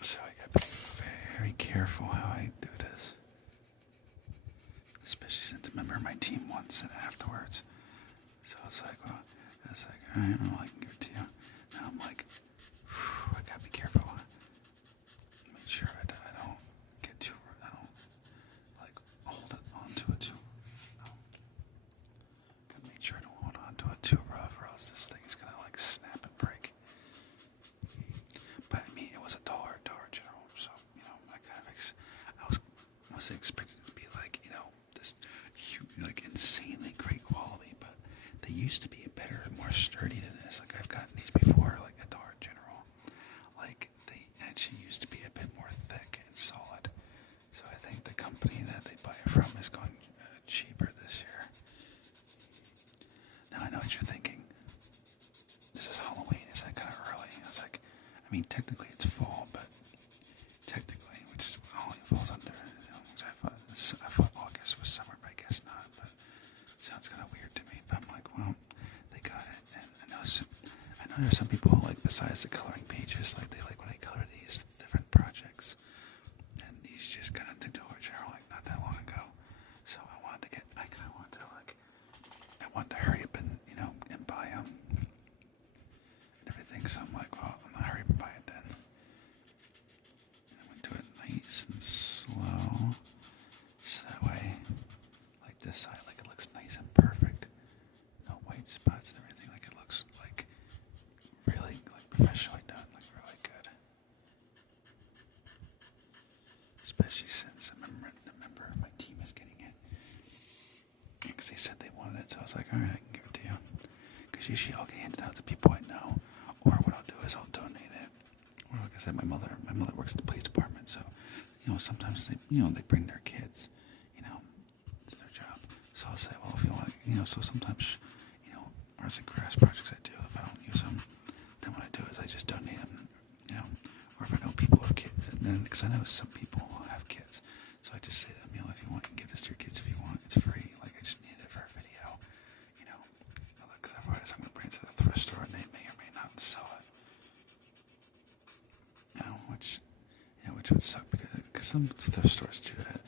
So I gotta be very careful how I do this. Especially since a member of my team wants it afterwards. So it's like, well, it's like, alright, well, I can give it to you. Now I'm like, I gotta be careful. Make sure I don't get too, I don't, like, hold it onto it too. No. Gotta make sure I don't hold onto it too rough, or else this thing is gonna, like, snap and break. But I mean, it was Dollar General, so, you know, I kind of, I was expecting it to be like, you know, this huge, like, insanely great quality, but they used to be better and more sturdy than this. Like, I've gotten these before, like, at Dollar General. Like, they actually used to be a bit more thick and solid. So I think the company that they buy it from is going cheaper this year. Now I know what you're thinking. This is Halloween. Is that kind of early? It's like, I mean, technically it's fall, but technically, which is Halloween falls under. You know, which I thought August was summer, but I guess not. But it sounds kind of weird to me. But I'm like, well, they got it, and I know there's some people who like, besides the coloring pages, like they like when I color these different projects, and these just got into Dollar General like not that long ago. So I wanted to hurry up and, you know, and buy them and everything. So I'm like, well, I'm gonna hurry up and buy it then. And I'm gonna do it nice and slow, so that way, like this side, like it looks nice and perfect, no white spots and everything. Like it looks like really like professionally done, like really good. Especially since a member of my team is getting it. Because they said they wanted it, so I was like, alright, I can give it to you. Because usually I'll hand it out to people I know, or what I'll do is I'll donate it. Or like I said, my mother works at the police department, so, you know, sometimes they bring their kids, you know, it's their job. So I'll say, well, if you want, you know, so sometimes, you know, arts and crafts projects I do, if I don't use them, then what I do is I just donate them, you know, or if I know people have kids, because I know some people have kids, so I just say to them, you know, if you want, you can give this to your kids if you want, it's free, like I just need it for a video, you know, because otherwise I'm going to bring it to the thrift store and they may or may not sell it, you know, which would suck, because some thrift stores do that,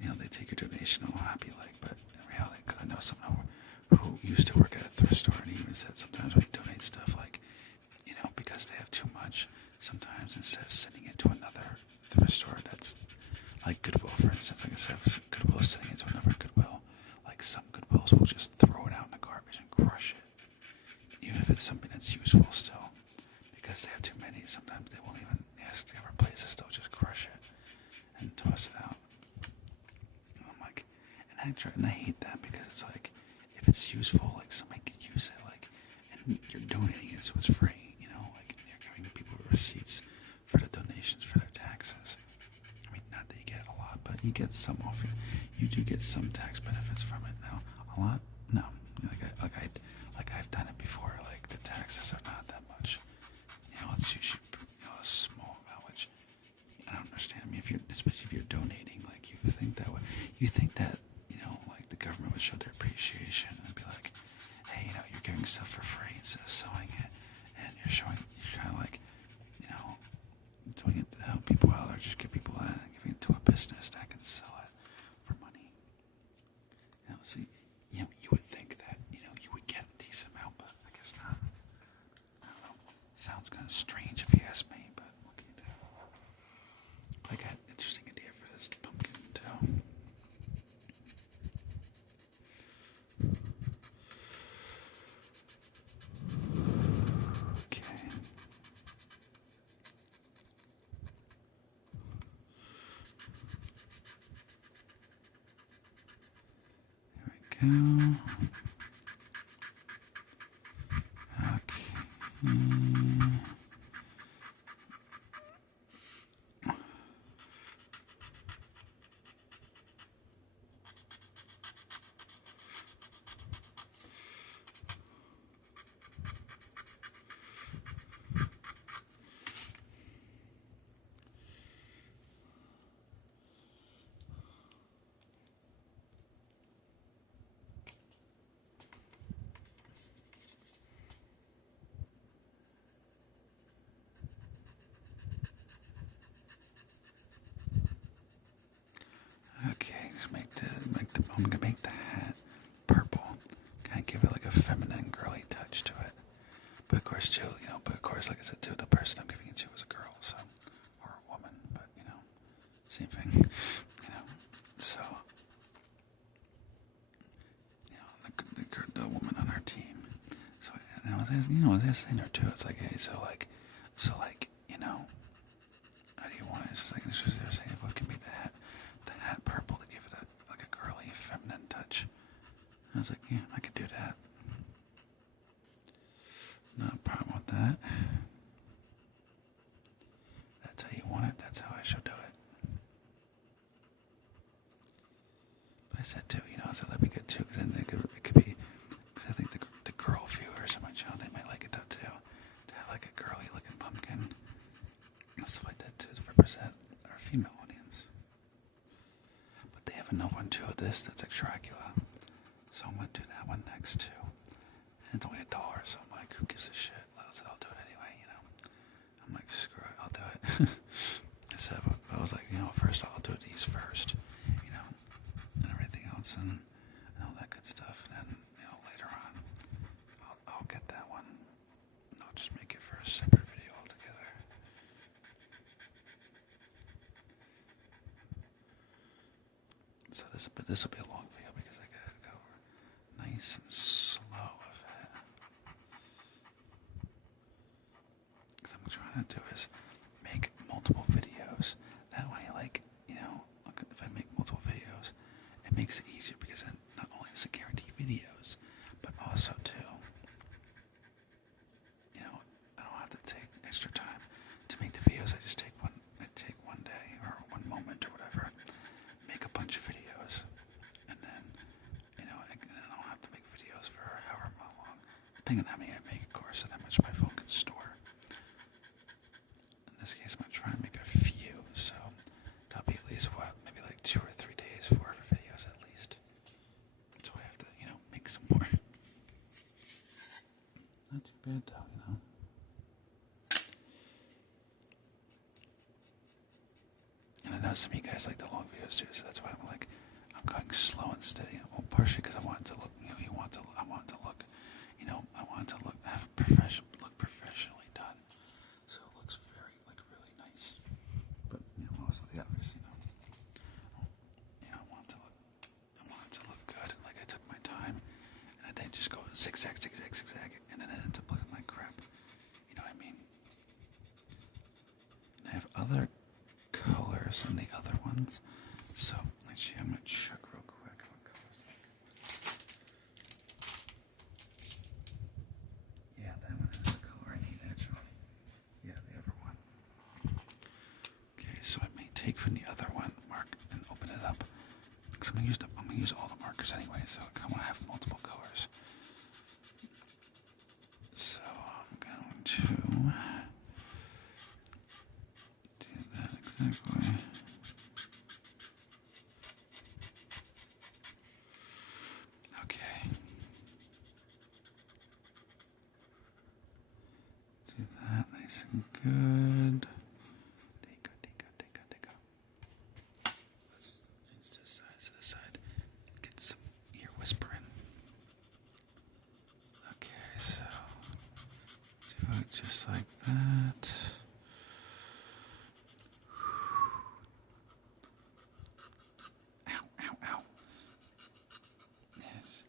you know, they take your donation all happy, like, but in reality, because I know someone who used to work at a thrift store, and he even said sometimes when you donate stuff, like, you know, because they have too much, sometimes instead of sending it to another thrift store that's like Goodwill, for instance, like I said, Goodwill is sending it to another Goodwill, like some Goodwills will just throw it out in the garbage and crush it, even if it's something that's useful still, because they have too many. Sometimes they won't even ask the other places, they'll just crush it and toss it out. And I'm like, and I hate that, because it's like, if it's useful, like somebody could use it, like, and you're donating it, so it's free, you know, like you're giving people receipts for the donations for their taxes. I mean, not that you get a lot, but you get some off it. You do get some tax benefits from it. Now, a lot? No. Like I've done it before. Like the taxes are not that much. You know, it's usually, you know, a small amount, which I don't understand. I mean, especially if you're donating, like you think that way. You think that, you know, like the government would show their appreciation and be like, hey, you know, you're giving stuff for free instead of selling it, and you're kind of like, you know, doing it to help people out, or just give people that and giving it to a business that can sell it for money. You know, see, you know, you would think that, you know, you would get a decent amount, but I guess not. I don't know. Sounds kind of strange if you ask me, but what can you do? I got an interesting idea for this pumpkin too. Okay. There we go. Okay. But of course, too, like I said, too, the person I'm giving it to was a girl, so, or a woman, but, same thing, so, the woman on our team, so, and I was asking her, too, it's like, hey, so, how do you want it? It's just like, she was saying, if we can make the hat purple to give it like a girly, feminine touch. I was like, yeah, I could do that. Not a problem with that. That's how you want it. That's how I shall do it. But I said too, I said that'd be good too, because then it could be, because I think the girl viewers of my channel, they might like it too, to have like a girly looking pumpkin and stuff like that too, to represent our female audience. But they have another one too of this that's like Dracula, so I'm gonna do that one next too. And it's only $1, so I'm like, who gives a shit? I said, I'll do it anyway, I'm like, screw it, I'll do it. I was like, first I'll do these first, and everything else, and all that good stuff. And then, later on, I'll get that one. I'll just make it for a separate video altogether. So this will be a long video because I gotta go nice and slow with it. Because I'm trying to do is make multiple videos. That way, if I make multiple videos, it makes it easier because then not only does it guarantee videos, but also too, I don't have to take extra time to make the videos. I take one day or one moment or whatever, make a bunch of videos, and then, I don't have to make videos for however long, depending on how many I make, of course, and how much my phone can store. In this case, I'm going to try and make a few, so that'll be at least, maybe like 2 or 3 days for videos at least. So I have to, make some more. Not too bad though, And I know some of you guys like the long videos too, so that's why I'm going slow and steady. Well, partially because I want it to look, I want it to look, look professionally done. So it looks really nice. But, also the obvious, I want it to look good, and I took my time, and I didn't just go zigzag, and then it ended up looking like crap. You know what I mean? And I have other colors than the other ones, so actually I'm gonna check real quick what colors. Yeah, that one is the color I need actually. Yeah, the other one. Okay, so I may take from the other one, mark, and open it up. Because I'm gonna use all the markers anyway, so I want to have multiple colors. So I'm going to do that exactly. Okay. Do that nice and good. Take go. Let's change this side to the side. Get some ear whispering. Okay, so do it just like that. Ow. Yes.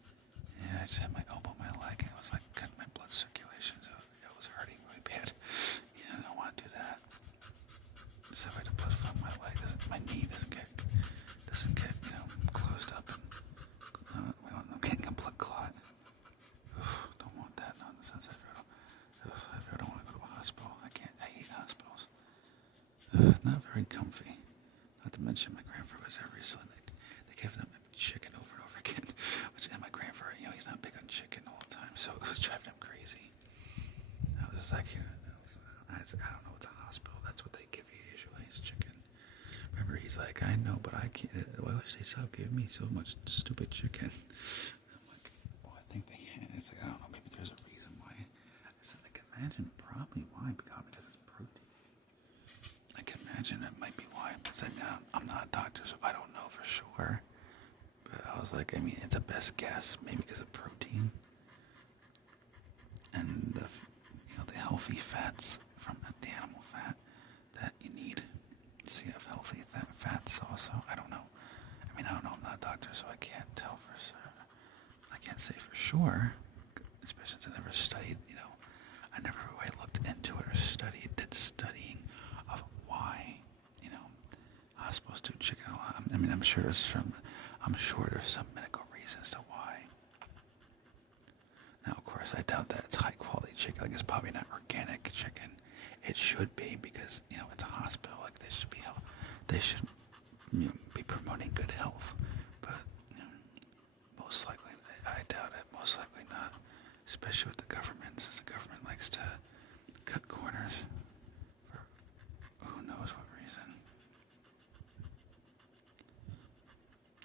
Yeah, I just had my elbow on my leg and it was like cutting my blood circulation, so it was hurting really bad. I don't want to do that. So if I had to put on my leg, my knee doesn't get closed up, and I'm getting a blood clot. Don't want that nonsense. I don't want to go to a hospital. I hate hospitals. Not very comfy. Not to mention my grandfather was there recently. They gave them chicken over and over again. And my grandfather, he's not big on chicken all the time, so it was driving him crazy. I was just like, I don't know, it's a hospital. That's what they give you usually, is chicken. Remember, he's like, I know, but I can't. Why wish they stop giving me so much stupid chicken? I'm like, well, I think they can. It's like, I don't know, maybe there's a reason why. I said, I can imagine probably why, because it's protein. I can imagine that might be why, but I'm not a doctor, so I don't know for sure. But I was like, it's a best guess, maybe because of protein. And healthy fats from the animal fat that you need. So you have healthy fats also. I don't know. I mean, I don't know. I'm not a doctor, so I can't tell for sure. I can't say for sure, especially since I never studied, I never really looked into it or did studying of why, hospitals do chicken a lot. I mean, I'm sure there's some medical reasons to why. Now, of course, I doubt that it's high quality chicken. Like, it's probably not organic chicken. It should be because, it's a hospital. Like, they should be promoting good health. But, most likely, I doubt it. Most likely not. Especially with the government, since the government likes to cut corners for who knows what reason.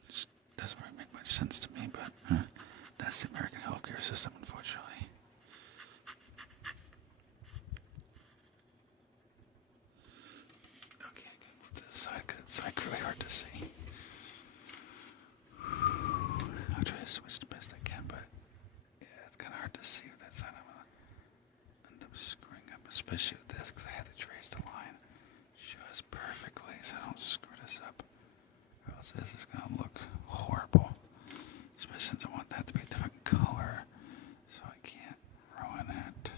It just doesn't really make much sense to me, but that's the American healthcare system, unfortunately. Okay, I can move to the side because it's really hard to see. I'll try to switch the best I can, but yeah, it's kind of hard to see with that side. I'm going to end up screwing up, especially with this, because I have to trace the line just perfectly so I don't screw this up. Or else this is going to look horrible. Especially since I want that to be a different color, so I can't ruin it.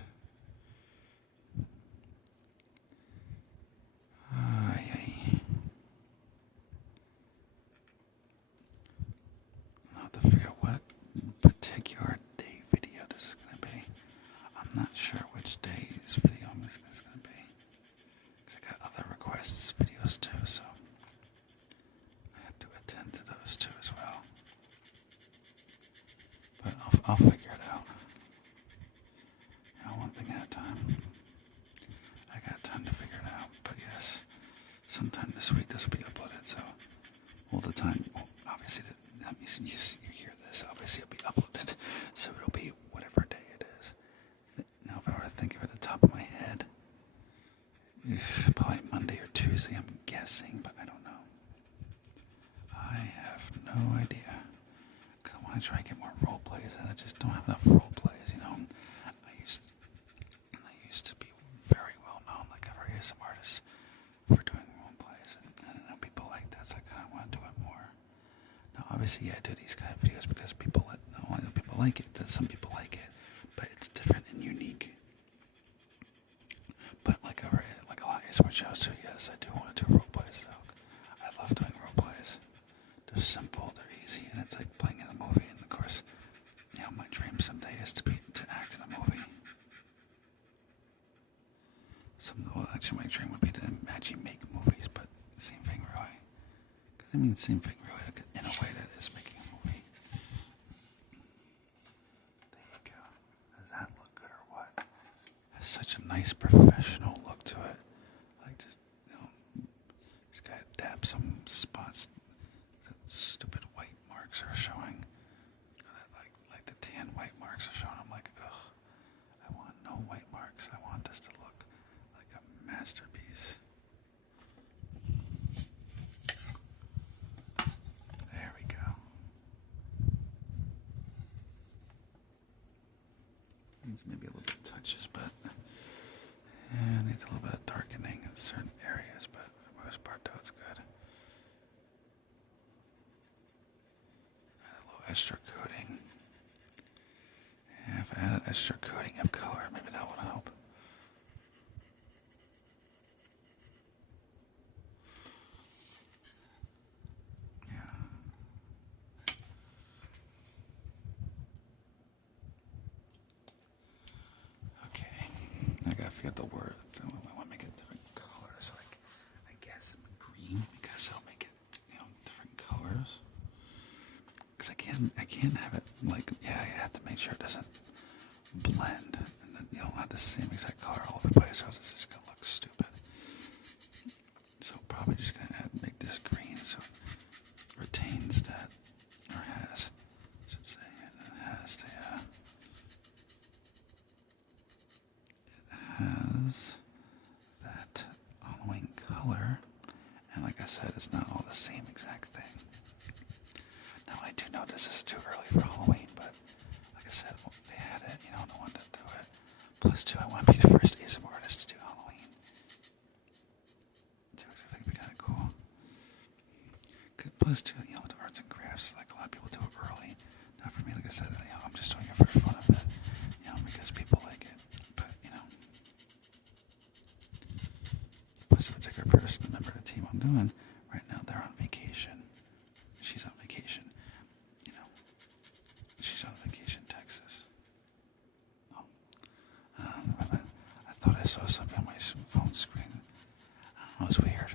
I'll have to figure out what particular day video this is going to be. I'm not sure which day's video this is going to be. Because I got other requests videos too, so I have to attend to those too as well. But I'll figure it out. One thing at a time. I got time to figure it out. But yes, sometime this week this will be uploaded. So all the time, obviously, that means you hear this. Obviously, it'll be uploaded. So it'll be whatever day it is. Now, if I were to think of it at the top of my head, probably Monday or Tuesday, I'm guessing, but I don't know. I have no idea. Because I want to try and get more role plays, and I just don't have enough role plays, I used to be very well known, like a very ASM artist, for doing role plays, and people like that, so I kind of want to do it more. Now, obviously, I do these kind of videos because people like it. Some people like it, but it's different and unique. But like a lot of ASMR shows too, yes, I do want to do role plays, though. I love doing role plays. They're simple, they're easy, and it's like playing in a movie. And of course, my dream someday is to act in a movie. Actually, my dream would be to actually make movies, but same thing, really. Same thing, really, in a way that is making a movie. There you go. Does that look good or what? It has such a nice professional look to it. Like, just gotta dab some spots that stupid white marks are showing. Like the tan white marks are showing. I'm like, ugh, I want no white marks. I want this to look like a masterpiece. There we go. Needs maybe a little bit of touches, but needs a little bit of darkening in certain areas, but for the most part, though, it's good. Add a little extra coating. Yeah, if I add an extra coating of color, maybe that would help. I gotta figure out the word. So I want to make it a different color. So I guess green, because I'll make it, different colors. Because I can't have it I have to make sure it doesn't blend, and then you don't have the same exact color all over the place, or else it's just gonna look stupid. So probably just gonna make this green so it retains that, or has, I should say, it has the. Has that Halloween color, and like I said, it's not all the same exact thing. Now I do know this is too early for Halloween, but like I said, they had it, no one to do it. Plus, two, I want to be the first ASMR artist to do Halloween. So I think it'd be kind of cool. Plus, two, with arts and crafts, like a lot of people do it early. Not for me, like I said, I'm just doing it for the fun of it, because people like it. But, plus, a particular person, a member of the team I'm doing right now, they're on vacation. She's on vacation. She's on vacation in Texas. Oh. I thought I saw something on my phone screen. I don't know, it's weird.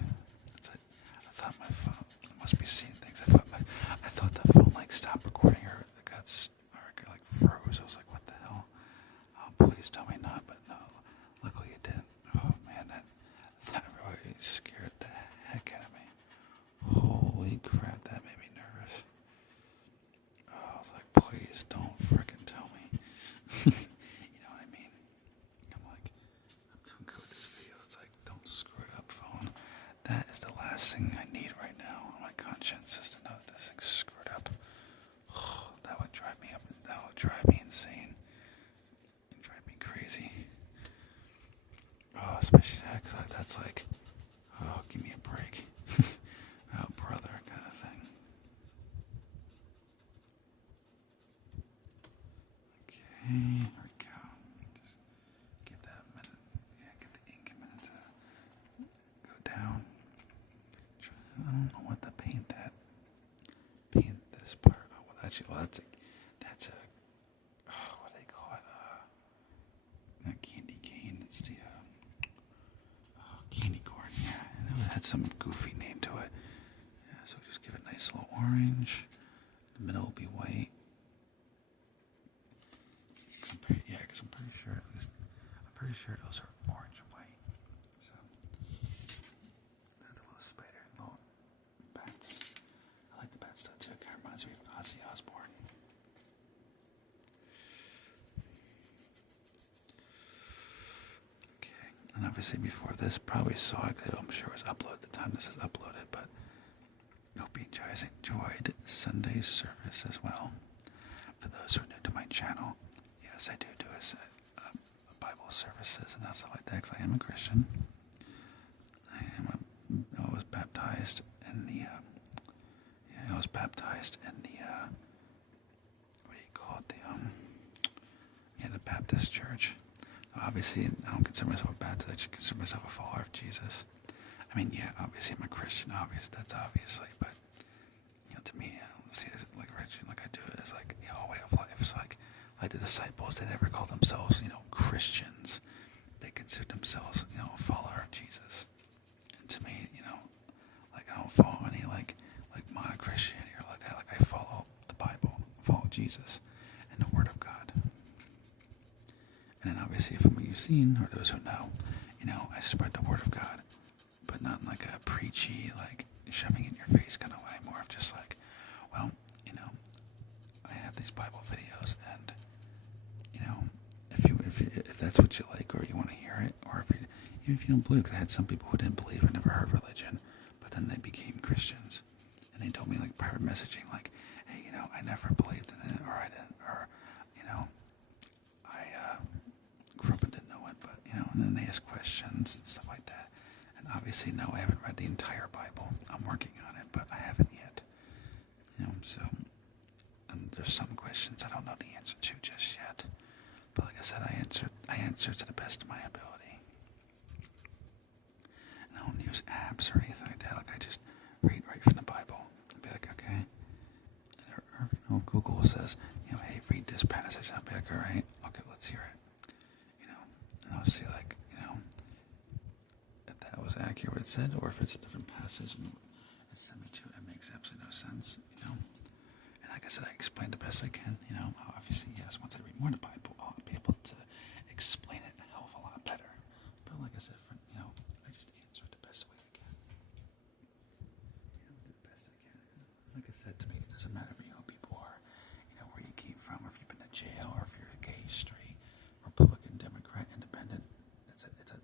I thought my phone must be seeing things. I thought the phone stopped recording or it got froze. I was like, what the hell? Oh, please tell me not, but no. Luckily it didn't. Oh man, that really scared the heck out of me. Holy crap, that made me nervous. Oh, I was like, please don't frickin' tell me. You know what I mean? I'm doing good with this video. It's like, don't screw it up, phone. That is the last thing I need right now on my conscience, is to know that this thing's screwed up. Oh, that would drive me up. That would drive me insane. It'd drive me crazy. Oh, especially that, because that's like, oh, give me a break. Oh, brother, kind of thing. Okay, here we go. Just give that a minute. Yeah, give the ink a minute to go down. I don't know what to paint that. Paint this part. Oh, well, that's a, what do they call it? Not candy cane. It's the, candy corn. Yeah, I know it had some goofy name to it. Yeah, so just give it a nice little orange. The middle will be white. Because I'm pretty sure those are orange and white. So, the little spider, little bats. I like the bats though too. It kind of reminds me of Ozzy Osbourne. Okay, and obviously before this, probably saw it. I'm sure it was uploaded at the time this is uploaded, but hope you guys enjoyed Sunday's service as well. For those who are new to my channel, yes, I do Bible services and stuff like that, because I am a Christian. I was baptized in the, what do you call it, the Baptist church. Obviously, I don't consider myself a Baptist, I just consider myself a follower of Jesus. I mean, yeah, obviously I'm a Christian, that's obviously, but, to me, I don't see it as like religion, like I do it as like, a way of life. It's like the disciples, they never called themselves, Christians. They considered themselves, a follower of Jesus. And to me, I don't follow any like mono-Christianity or like that. Like I follow the Bible, follow Jesus and the Word of God. And then obviously from what you've seen, or those who know, I spread the Word of God, but not in like a preachy, like shoving it in your face kind of way, more of just like, well, I have these Bible videos, and if that's what you like, or you want to hear it, or even if you don't believe, because I had some people who didn't believe or never heard religion, but then they became Christians, and they told me like private messaging, like, hey, I never believed in it, or I didn't, or I grew up and didn't know it, but and then they ask questions and stuff like that. And obviously, no, I haven't read the entire Bible. I'm working on it, but I haven't yet. So, and there's some questions I don't know the answer to just yet. But like I said, I answered to the best of my ability. And I don't use apps or anything like that. Like I just read right from the Bible and be like, okay. Or Google says, hey, read this passage. And I'll be like, all right, okay, let's hear it. And I'll see like, if that was accurate what it said, or if it's a different passage and it sent me to it. It makes absolutely no sense, And like I said, I explained the best I can. Obviously, yes, once I read more of the Bible, I'll be able to explain it a hell of a lot better. But like I said, I just answer it the best way I can. Do the best I can. Like I said, to me, it doesn't matter who people are, where you came from, or if you've been to jail, or if you're gay, straight, Republican, Democrat, Independent.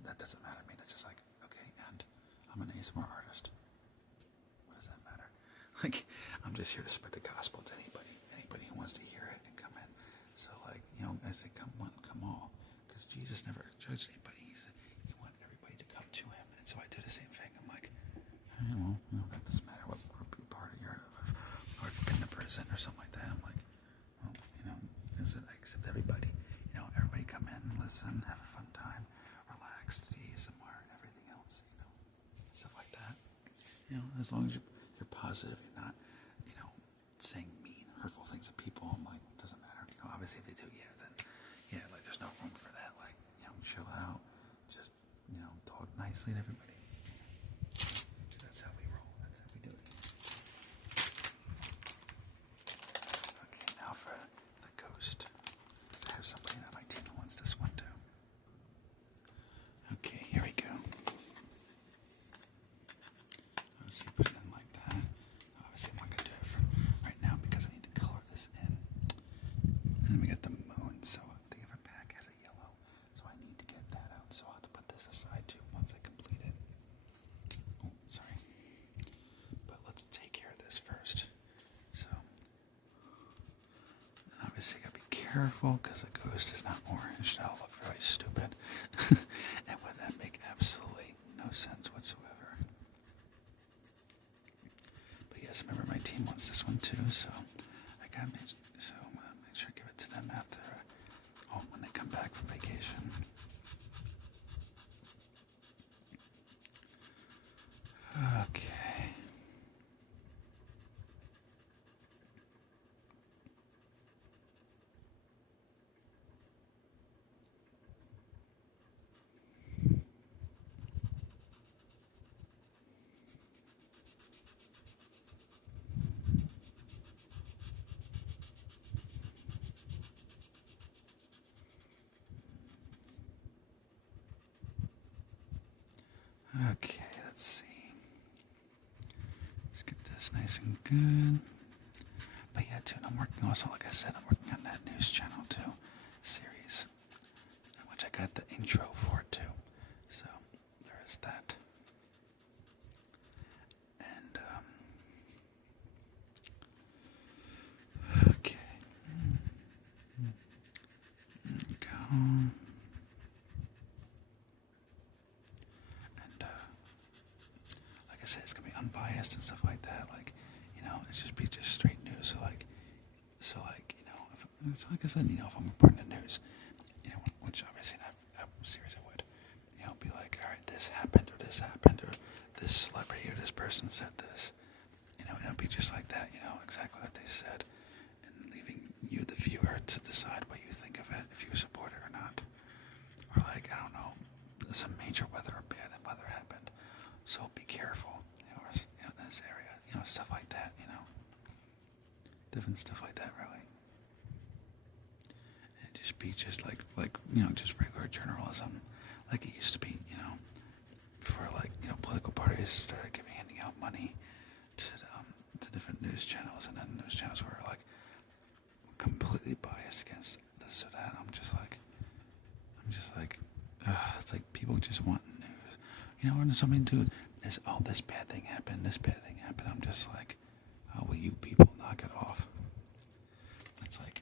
That doesn't matter to me. That's just like, okay, and I'm an ASMR artist. What does that matter? Like, I'm just here to spread the gospel to anybody who wants to hear it and come in. So, like, I say, come one, come all, because Jesus judge anybody. He want everybody to come to him, and so I do the same thing. I'm like, well, that doesn't matter what part of you're or been to prison or something like that. I'm like, well, I accept everybody. Everybody come in, listen, have a fun time, relax, eat somewhere, everything else, stuff like that. As long as you're positive, you're not, saying mean, hurtful things to people. I'm like, doesn't matter. Obviously if they do, then like there's no room for that. Like, chill out, just, talk nicely to everybody. That's how we roll. That's how we do it. Okay, now for the ghost. I have somebody on my team that wants this one too. Okay, here we go. Let's see, put it in like that. Obviously, I'm not going to do it from right now because I need to color this in. And then we got the moon, so the other pack has a yellow, so I need to get that out. So I'll have to put this aside too once I complete it. Oh, sorry. But let's take care of this first. So, obviously, I gotta be careful because the ghost is not orange. That'll look very stupid. And would that make absolutely no sense whatsoever. But yes, remember my team wants this one too, so I'm gonna make sure to give it to them after, when they come back from vacation. Okay. Okay, let's see. Let's get this nice and good. But yeah, too, and I'm working also, like I said, I'm working on that news channel too, series, which I got the intro for too. So there is that. And okay. There we go. Like I said, it's gonna be unbiased and stuff like that. Like, it's just straight news. So like, if, like I said, if I'm reporting the news, which obviously in that series I would, be like, all right, this happened, or this celebrity or this person said this. It'll be just like that. Exactly what they said, and leaving you, the viewer, to decide what you think of it, if you support it or not. Or like, I don't know, some major weather or bad weather happened, so be careful, or in this area, stuff like that, different stuff like that, really. And just be just like just regular journalism, like it used to be, for like political parties started handing out money to different news channels, and then news channels were like completely biased against this or that. I'm just like, it's like people just want news. When somebody is, this bad thing happened, I'm just like, how will you people knock it off? It's like,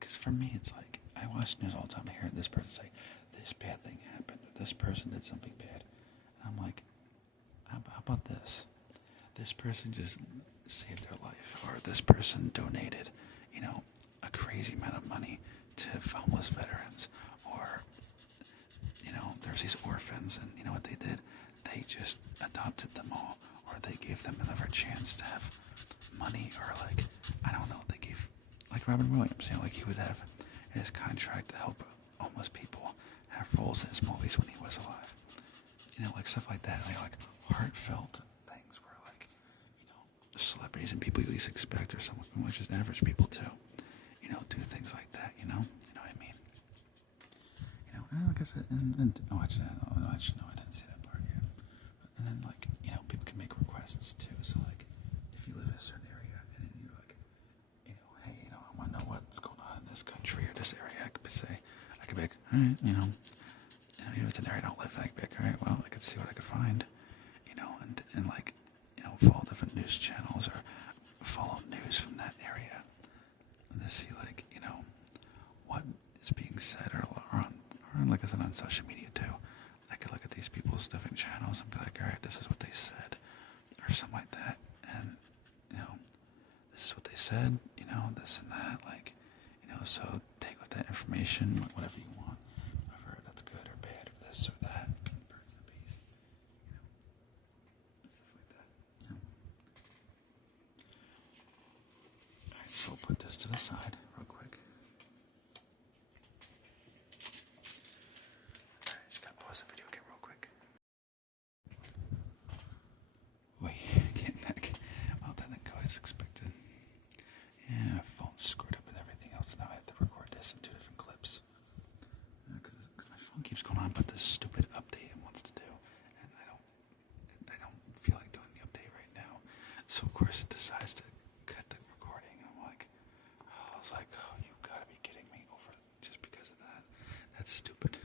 because for me, it's like, I watch news all the time. I hear this person say, this bad thing happened, or this person did something bad. And I'm like, how about this? This person just saved their life, or this person donated, a crazy amount of money to homeless veterans, or, there's these orphans, and you know what they did? They just adopted them all, or they gave them another chance to have money, or like, I don't know, they gave, like Robin Williams, like he would have in his contract to help homeless people have roles in his movies when he was alive. Like stuff like that, like heartfelt things where like, celebrities and people you least expect, or someone which is average people too, do things like that, you know what I mean? And like I said, actually, no, I didn't see that part yet. And then like, people can make requests too. So like, if you live in a certain area and then you're like, hey, I want to know what's going on in this country or this area, I could be like, all right, even if it's an area I don't live in, I could be like, all right, well, I could see what I could find, and like, follow different news channels or follow news from that area and to see like, what is being said, or like I said, on social media too. I could look at these people's different channels and be like, all right, this is what they said, or something like that, and this is what they said, this and that, like, so take with that information, whatever you want, whether that's good or bad, or this or that, birds and the bees, stuff like that, Alright, so we'll put this to the side real quick. Alright, just gotta pause the video again real quick. Wait, getting back. Well, that didn't go as expected. Yeah, phone screwed up and everything else. Now I have to record this in 2 different clips. Because my phone keeps going on about this stupid update it wants to do. And I don't feel like doing the update right now. So, of course, it decides to cut the recording. And I was like, oh, you gotta be kidding me over just because of that. That's stupid.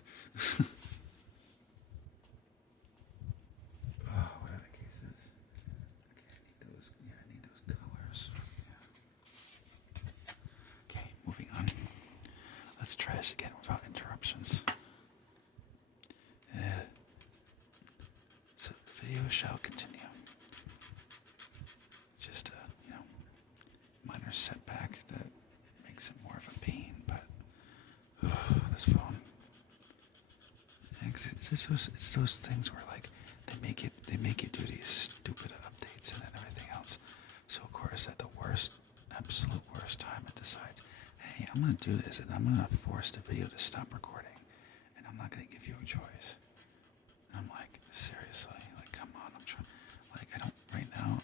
Oh, whatever the case is. Okay, I need those colors. Yeah. Okay, moving on. Let's try this again without interruptions. So the video shall continue. Just a, minor setback that makes it more of a pain, but this phone. It's those things where like they make you do these stupid updates and everything else. So of course at the absolute worst time it decides, hey, I'm gonna do this and I'm gonna force the video to stop recording and I'm not gonna give you a choice. And I'm like, seriously, like come on, I'm trying, like I don't right now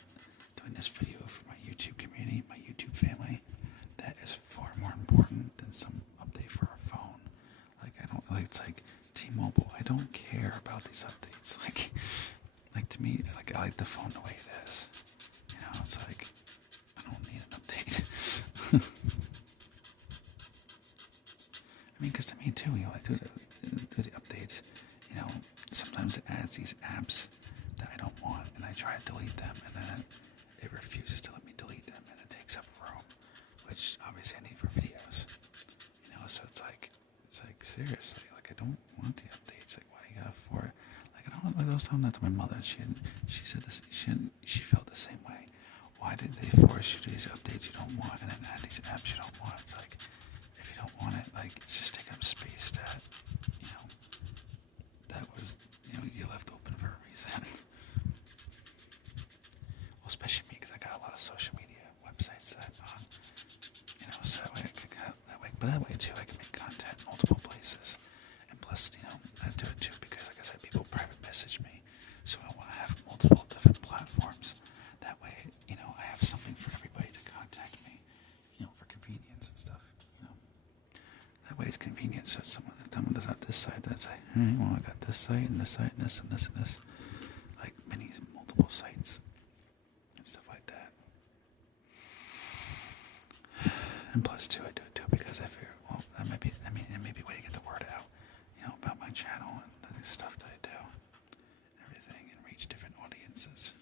doing this video for my YouTube community, my YouTube family, that is far more important than some update for a phone. Like I don't like it's like T-Mobile. I don't care about these updates. Like to me, like I like the phone the way it is. It's like I don't need an update. I mean, because to me too, I do the updates. Sometimes it adds these apps that I don't want, and I try to delete them, and then it refuses to let me delete them, and it takes up room, which obviously I need for videos. So it's like seriously, like I don't want the updates. Like why do you gotta for it? Like I was telling that to my mother, and she said this. She felt the same way. Why did they force you to do these updates you don't want, and then add these apps you don't want? It's like if you don't want it, like it's just taking up space that that was you left open for a reason. Well, especially me, because I got a lot of social media websites that so that way too I can make content in multiple places, and plus I do it too because like I said, people private message me, so I want to have multiple different platforms. That way I have something for everybody to contact me, for convenience and stuff. That way it's convenient. So if someone does not this site, then say, hey, well I got this site and this site and this and this and this, like multiple sites and stuff like that. And plus too, I do it too because I figure, well, that might be, it may be a way to get the word out, about my channel and the stuff that I do, and everything, and reach different audiences.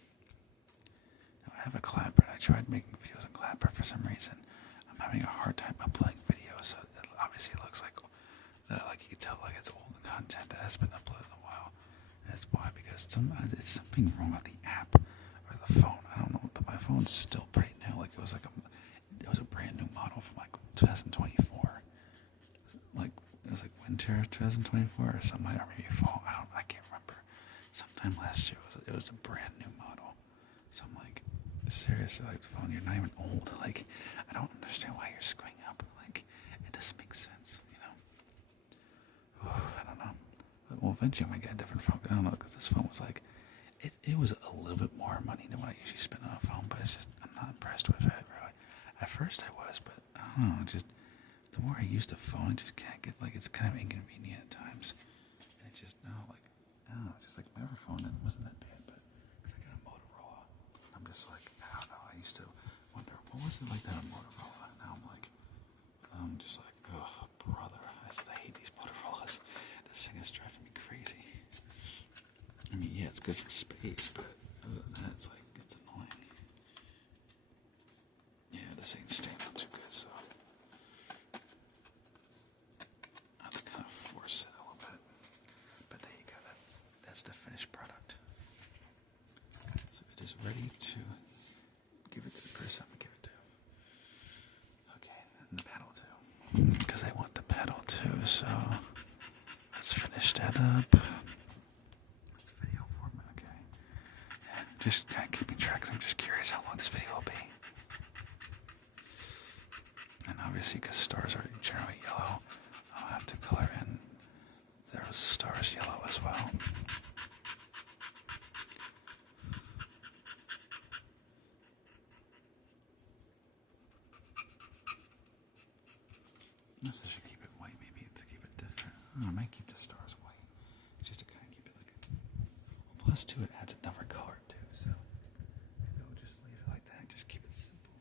Now, I have a Clapper, and I tried making videos on Clapper for some reason. I'm having a hard time uploading videos, so it obviously looks like you can tell, like it's old content that has been uploaded in a while. And that's why, because it's something wrong with the app or the phone. I don't know, but my phone's still pretty new. Like it was a brand new model from like 2024. Like it was like winter 2024 or something, or maybe fall. I can't remember. Sometime last year it was a brand new model. So I'm like, seriously, like the phone, you're not even old. Like I don't understand why you're screwing up. Like it doesn't make sense, I don't know. But, well, eventually I'm gonna get a different phone. I don't know, because this phone was like, it was a little bit more money than what I usually spend on a phone. But it's just I'm not impressed with it really. At first I was, but I don't know. Just the more I use the phone, I just can't get, like, it's kind of inconvenient at times. And it just just like my other phone, it wasn't that bad, but because I got a Motorola, I'm just like, I don't know. I used to wonder what was it like that on Motorola. Now I'm like, just like, oh brother, I hate these Motorola's. This thing is driving me crazy. I mean, yeah, it's good for space, but other than that, it's like, it's annoying. Yeah, this ain't staying up too good, so. so let's finish that up. This video format, okay. Yeah, just kind of keeping track, 'cause I'm just curious how long this video will be. And obviously, because stars are generally yellow, I'll have to color in those stars yellow as well. I should keep it white, maybe to keep it different. I might keep the stars white, just to kind of keep it like. Plus, too, it adds another color too. So maybe I'll just leave it like that and just keep it simple.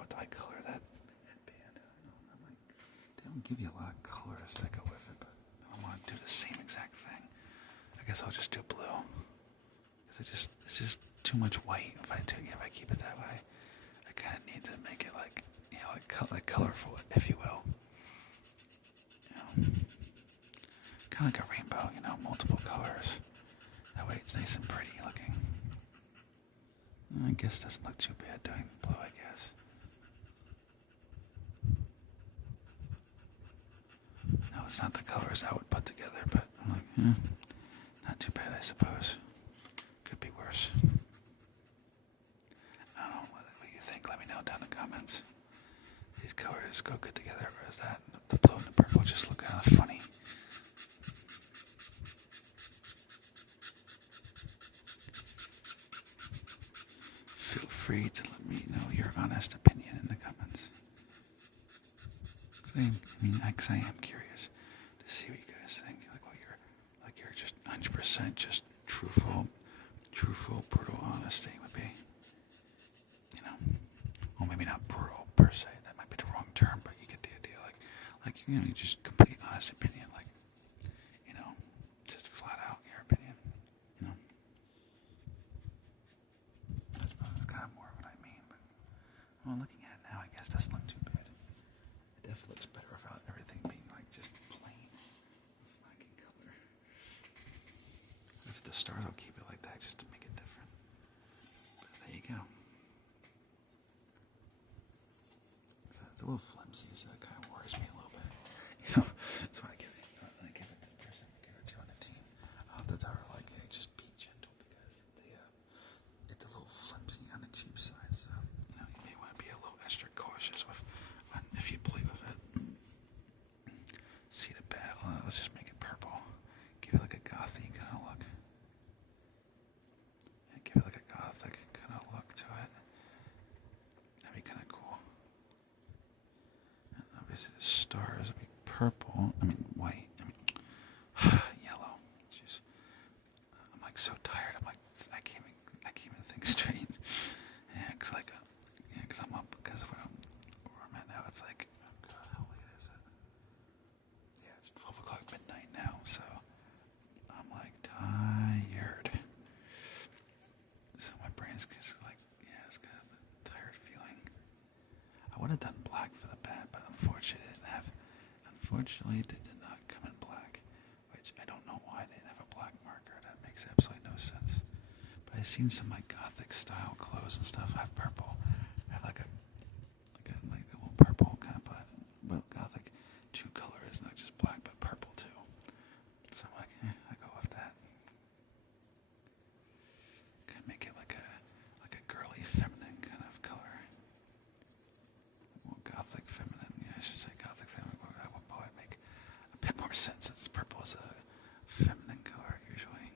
What do I color that headband? I don't know. They don't give you a lot of colors that go with it, but I want to do the same exact thing. I guess I'll just do blue, because it's just too much white. If I keep it that way, I kind of need to make it like. Like colorful, if you will. Kind of like a rainbow, multiple colors. That way it's nice and pretty looking. I guess it doesn't look too bad doing blue, I guess. No, it's not the colors I would put together, but I'm like, not too bad, I suppose. Could be worse. I don't know what you think. Let me know down in the comments. These colors go good together, or is that the blue and the purple just look kind of funny? Feel free to let me know your honest opinion in the comments. Because I am curious to see what you guys think. Like you're just 100% just truthful, brutal honesty would be. Well, maybe not brutal per se. That might be the wrong term, but you get the idea. You just complete honest opinion. Just flat out your opinion. That's kind of more what I mean. But looking at it now, I guess it doesn't look too bad. It definitely looks better without everything being just plain, lacking color. Because at the start, I'll keep it like that just to make it different. But there you go. It's a little flimsy, so that kind of worries me a little bit. So when I give it to the person I give it to on the team, I'll have to tell her, hey, just be gentle, because it's a little flimsy on the cheap side. So, you may want to be a little extra cautious if you play with it. See the bat? Let's just make it purple. Give it like a gothy kind of look. And give it like a gothic kind of look to it. That'd be kind of cool. Obviously the stars will be purple, white, yellow. Jeez. I'm so tired, I can't even think straight. Yeah, cause I'm up, because where I'm at now, it's oh God, how late is it? Yeah, it's 12 o'clock midnight now, so I'm tired. So my brain's just it's kind of a tired feeling. I would have done black for the bat, but unfortunately it did not come in black, which I don't know why they didn't have a black marker. That makes absolutely no sense. But I've seen some gothic style clothes and stuff have purple. Have a little purple kind of, but gothic true color is not just black but purple too. So I'm I go with that. Can make it like a girly feminine kind of color. Well, gothic feminine, I should say gothic feminine. That would probably make a bit more sense, since purple is a feminine color usually.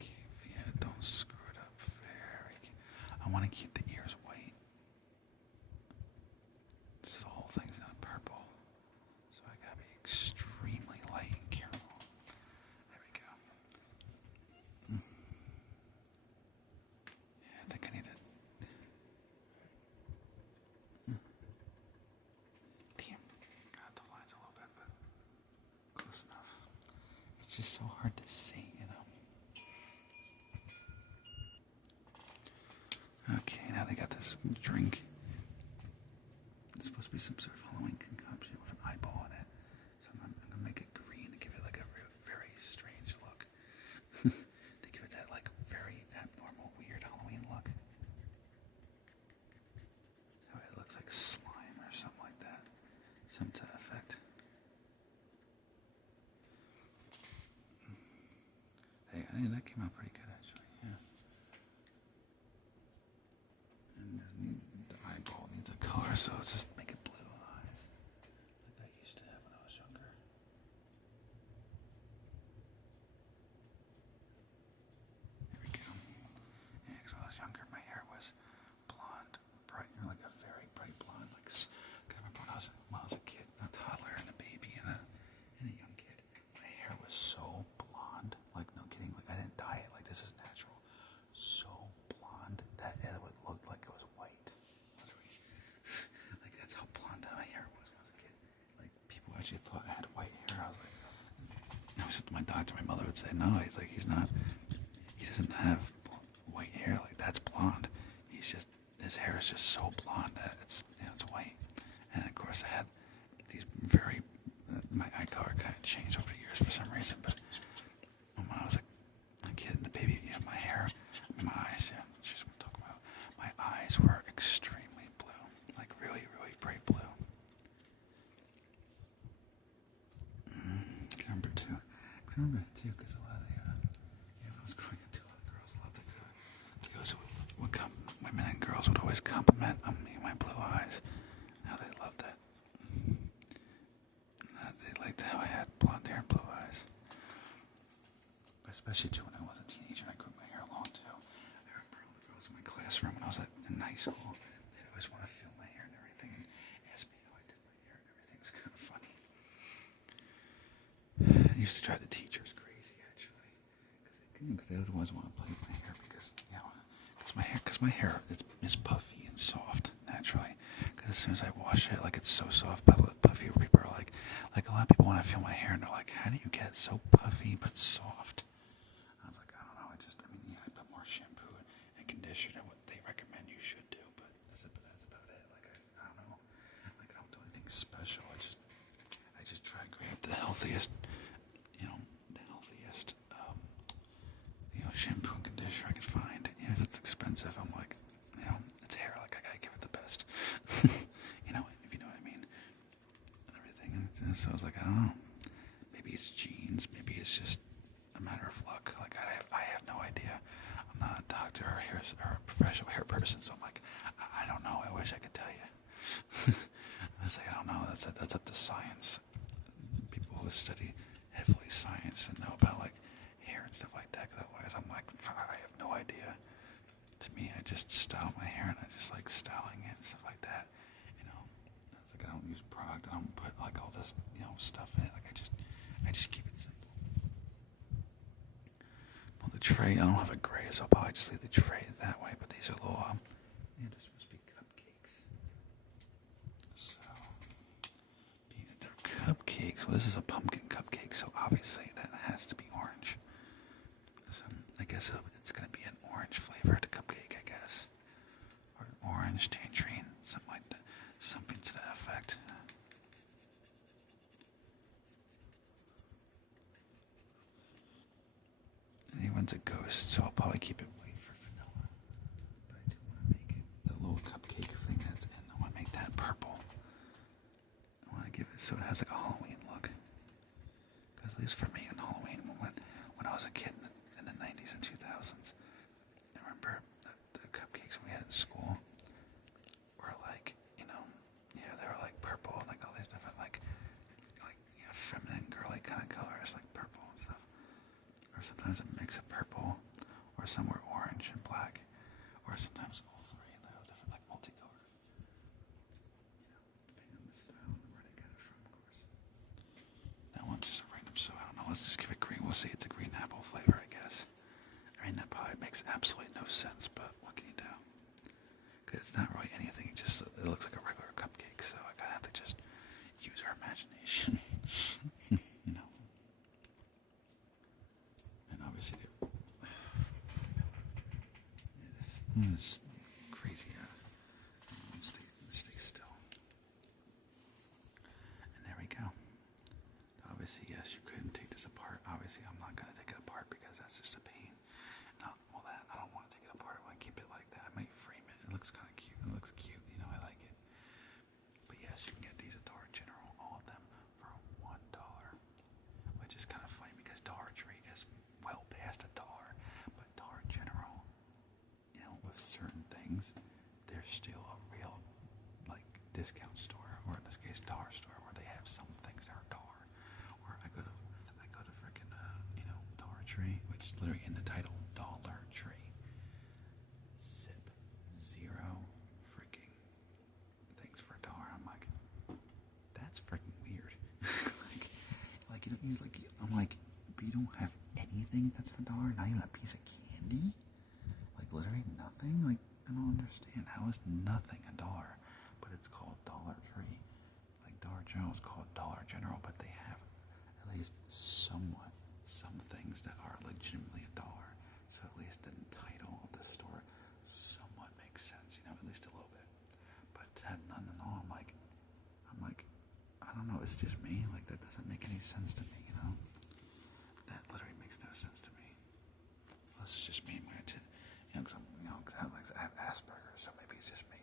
Okay, yeah, don't screw it up I want to keep the ears white. So the whole thing's not purple. So I gotta be extremely light and careful. There we go. Yeah, I think I need to. Damn, got the lines a little bit, but close enough. It's just so hard to see, Okay, now they got this drink. It's supposed to be some sort of Halloween concoction with an eyeball in it. So I'm gonna make it green to give it a very strange look. To give it that very abnormal, weird slime or something like that. Some to that effect. Hey, I think that came out pretty good actually, yeah. And the eyeball needs a color, so it's just make it blue eyes. Like I used to have when I was younger. Here we go. Yeah, because when I was younger, my hair was blonde, bright, like a very bright blonde. Like, I remember when I was a kid, a toddler and a baby and a young kid, my hair was so blonde. Like, no kidding, like I didn't dye it. Like, this is natural. So blonde that it would look like it was white. Literally. Like, that's how blonde my hair was when I was a kid. Like, people actually thought I had white hair. I was like, my doctor, my mother would say, no, he's like, he doesn't have white hair. Like, that's blonde. His hair is just so blonde that it's white. And of course, I had these my eye color kind of changed over the years for some reason, but when I was a kid and a baby, my hair, my eyes, just want to talk about, my eyes were extremely blue, like really, really bright blue. I remember too, because a lot of when I was growing up too, a lot of girls loved it. Women and girls would always compliment on me, my blue eyes. How they loved it. They liked how I had blonde hair and blue eyes. Especially too when I was a teenager and I grew my hair long too. I remember all the girls in my classroom when I was in high school, they'd always want to feel my hair and everything and ask me how I did my hair and everything. It was kind of funny. I used to drive the teachers crazy actually, because they would always want to play with my hair because my hair is puffy and soft naturally. Because as soon as I wash it, like it's so soft, puffy. People are like a lot of people want to feel my hair and they're like, how do you get it so puffy but soft? I was like, I don't know. I put more shampoo and conditioner than what they recommend you should do, but that's about it. Like I don't know. Like I don't do anything special. I just try to grab the healthiest shampoo and conditioner I can find. If it's expensive, I'm like, it's hair. Like I gotta give it the best. If you know what I mean, and everything. And so I was like, I don't know. Maybe it's genes. Maybe it's just a matter of luck. Like I have no idea. I'm not a doctor or a professional hair person, so I'm like, I don't know. I wish I could tell you. I was like, I don't know. That's up to science. People who study heavily science and know about like hair and stuff like that. Cause otherwise, I'm like, I have no idea. To me, I just style my hair and I just like styling it and stuff like that. It's like I don't use product. I don't put like all this stuff in it. Like I just keep it simple. Well, the tray, I don't have a gray, so I'll probably just leave the tray that way. But these are little, they're supposed to be cupcakes. So, being that they're cupcakes, well, this is a pumpkin cupcake, so obviously that has to be orange. So I guess it's going to be an orange flavored cupcake, I guess. Or orange, tangerine, something like that. Something to that effect. And one's a ghost, so I'll probably keep it white for vanilla. But I do want to make it the little cupcake thing that's in. I want to make that purple. I want to give it so it has like a Halloween look. Because at least for me on Halloween, when I was a kid in the 90s and 2000s, I remember the cupcakes we had at school were like, they were like purple and like all these different like feminine, girly kind of colors, like purple and stuff. Or sometimes a mix of purple, or some were orange and black, or sometimes all three. They were different, like multicolored. Depending on the style and where they got it from, of course. That one's just a random, so I don't know. Let's just give it green. We'll see. It's a green apple flavor, I guess. I mean, that probably makes absolutely no sense, but what can you do? Because it's not really anything. It looks like a regular cupcake, so I gotta have to just use our imagination. And obviously, this crazy. Stay still. And there we go. Obviously, yes, you couldn't take this apart. Obviously, I'm not gonna take it apart because that's just a pain. I don't want to take it apart. I want to keep it like that. I might frame it. It looks kind of cute. I like it. things, they're still a real, like, discount store, or in this case, dollar store, where they have some things that are dollar. Or I go to freaking, Dollar Tree, which is literally in the title, Dollar Tree. Sip, zero freaking things for $1. I'm like, that's freaking weird. I'm like, but you don't have anything that's $1, not even a piece of candy? Like, literally nothing? Like, I don't understand. How is nothing $1? But it's called Dollar Tree. Like, Dollar General is called Dollar General, but they have at least somewhat some things that are legitimately $1. So at least the title of the store somewhat makes sense, at least a little bit. But to have none at all, I'm like, I don't know, it's just me. Like, that doesn't make any sense to me, That literally makes no sense to me. Unless it's just me, because I have Asperger's, so maybe it's just me.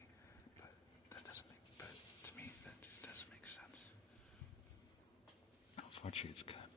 But to me, that just doesn't make sense. Unfortunately, it's kind of